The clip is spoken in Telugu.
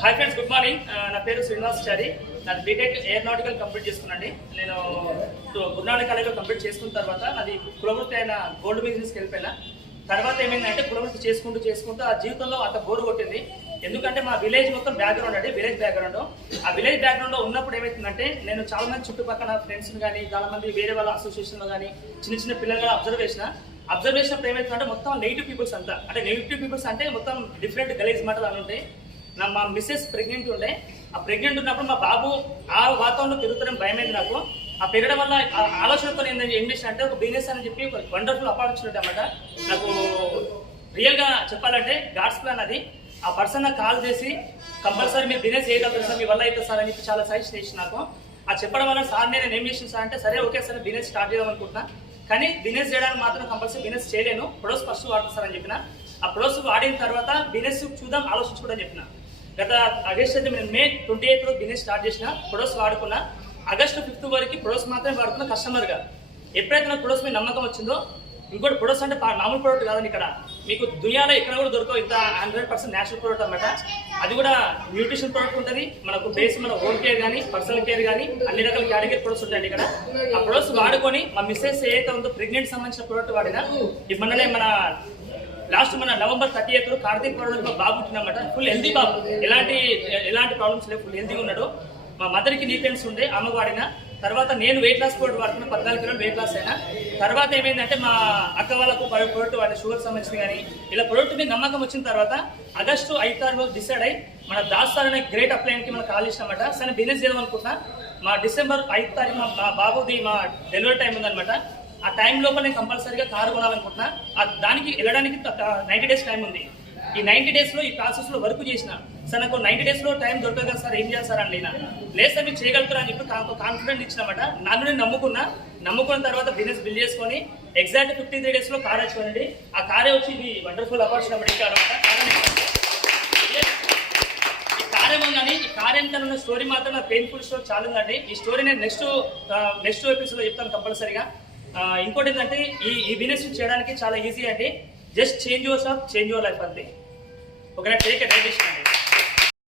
Hi friends, good morning. నా పేరు శ్రీనివాసాచారి. నాది బీటెక్ ఏరోనాటికల్ కంప్లీట్ చేసుకున్నాండి. నేను గురునానక్ కాలేజ్లో కంప్లీట్ చేసుకున్న తర్వాత నాది కులవృత్తి అయిన గోల్డ్ బిజినెస్కి వెళ్ళిపోయినా. తర్వాత ఏమైందంటే కులవృత్తి చేసుకుంటూ ఆ జీవితంలో అంత బోరు కొట్టింది. ఎందుకంటే మా విలేజ్ మొత్తం బ్యాక్గ్రౌండ్ అండి, విలేజ్ బ్యాక్గ్రౌండ్. ఆ విలేజ్ బ్యాక్గ్రౌండ్లో ఉన్నప్పుడు ఏమవుతుందంటే నేను చాలా మంది చుట్టుపక్కల ఫ్రెండ్స్ని కానీ చాలా మంది వేరే వాళ్ళ అసోసియేషన్లో కానీ చిన్న చిన్న పిల్లలు అబ్జర్వ్ చేసినప్పుడు ఏమవుతుందంటే మొత్తం నెగిటివ్ పీపుల్స్ అంతా. అంటే నెగిటివ్ పీపుల్స్ అంటే మొత్తం డిఫరెంట్ గలీజ్ మాటలు అని ఉంటాయి. మా మిస్సెస్ ప్రెగ్నెంట్ ఉండే. ఆ ప్రెగ్నెంట్ ఉన్నప్పుడు మా బాబు ఆ వాతావరణంలో పెరుగుతారని భయమైంది నాకు. ఆ పెరగడం వల్ల ఆలోచనతో నేను ఏం చేసిన అంటే ఒక బిజినెస్ అని చెప్పి ఒక వండర్ఫుల్ ఆపర్చునిటీ అన్నమాట. నాకు రియల్గా చెప్పాలంటే గాడ్స్ ప్లాన్ అది. ఆ పర్సన్ నాకు కాల్ చేసి కంపల్సరీ మీరు బిజినెస్ చేయగలుగుతారు సార్, మీ వల్ల అయితే సార్ అని చెప్పి చాలా సజెస్ట్ చేసి నాకు. ఆ చెప్పడం వల్ల సార్ నేను ఏం చేసిన సార్ అంటే సరే ఓకే సార్ బిజినెస్ స్టార్ట్ చేద్దాం అనుకుంటున్నా, కానీ బిజినెస్ చేయడానికి మాత్రం కంపల్సరీ బిజినెస్ చేయలేను, ప్రొడక్ట్స్ ఫస్ట్ వాడతాను సార్ అని చెప్పిన. ఆ ప్రొడక్ట్స్ వాడిన తర్వాత బిజినెస్ చూద్దాం ఆలోచించుకోవడం చెప్పిన. గత ఆగస్ట్ అయితే నేను మే 28 బిజినెస్ స్టార్ట్ చేసిన. ప్రొడక్ట్స్ వాడుకున్నా. ఆగస్టు 5 వరకు ప్రొడక్ట్స్ మాత్రమే వాడుకున్నా కస్టమర్గా. ఎప్పుడైతే నాకు ప్రొడక్ట్స్ మీద నమ్మకం వచ్చిందో, ఇంకోటి ప్రొడక్ట్స్ అంటే మామూలు ప్రోడక్ట్ కాదండి. ఇక్కడ మీకు దునియాలో ఎక్కడ కూడా దొరకవు ఇంత 100% న్యాచురల్ ప్రోడక్ట్ అనమాట. అది కూడా న్యూట్రిషన్ ప్రోడక్ట్ ఉంటుంది. మనకు బేస్ మన హోమ్ కేర్ కానీ పర్సనల్ కేర్ కానీ అన్ని రకాల కేటగిరీ ప్రొడక్ట్స్ ఉంటాయండి ఇక్కడ. ఆ ప్రొడక్ట్స్ వాడుకొని మా మిస్సెస్ ఏదైతే ఉందో ప్రెగ్నెంట్ సంబంధించిన ప్రోడక్ట్ వాడినా మొన్ననే మన నవంబర్ 30 కార్తీక్ పౌర్ణమి మా బాబు పుట్టినమాట. ఫుల్ హెల్దీ బాబు, ఎలాంటి ప్రాబ్లమ్స్ లేవు, ఫుల్ హెల్దీగా ఉన్నాడు. మా మదర్కి న్యూట్రియన్స్ ఉండే, అమ్మ వాడిన. తర్వాత నేను వెయిట్ లాస్ ప్రోడక్ట్ వాడుతున్నా, 14 కిలోలు వెయిట్ లాస్ అయినా. తర్వాత ఏమైందంటే మా అక్క వాళ్ళకు ప్రోడక్ట్ వాడిన షుగర్ సంబంధించి కానీ ఇలా ప్రోడక్ట్ మీద నమ్మకం వచ్చిన తర్వాత ఆగస్టు 5 డిసైడ్ అయ్యి మన దాస్తార్ అనే గ్రేట్ అప్లైన్కి మనం కాల్ చేసినమాట. సరే బిజినెస్ చేద్దాం అనుకుంటున్నా. మా డిసెంబర్ 5 మా బాబుది మా డెలివరీ టైం ఉందనమాట. ఆ టైం లోపల నేను కంపల్సరీగా కారు కొనాలనుకుంటున్నా. దానికి వెళ్ళడానికి 90 డేస్ టైం ఉంది. ఈ 90 డేస్లో ఈ ప్రాసెస్లో వర్క్ చేసిన. సార్ నాకు 90 డేస్లో టైం దొరకదు కదా సార్, ఏం చేయాలి సార్ అని లేదు సార్ మీరు చేయగలుగుతారు అని చెప్పి కాన్ఫిడెంట్ ఇచ్చినమాట. నన్ను నేను నమ్ముకున్న తర్వాత బిజినెస్ బిల్డ్ చేసుకొని ఎగ్జాక్ట్ 53 డేస్లో కార్ వచ్చుకోనండి. ఆ కారే వచ్చి ఇది వండర్ఫుల్ ఆపర్చునిటీ అనమాట. ఈ కార్ ఏమో కానీ ఈ కార్ ఎంత ఉన్న స్టోరీ మాత్రం నా పెయిన్ఫుల్ స్టోరీ చాలా ఉందండి. ఈ స్టోరీ నేను నెక్స్ట్ ఎపిసోడ్లో చెప్తాను కంపల్సరీగా. ఇంకోటి ఏంటంటే ఈ బిజినెస్ చేయడానికి చాలా ఈజీ అండి. Just change your shop, change your life అంతే. ఓకేనా, టేక్ ఎ డైరెక్షన్ అండి.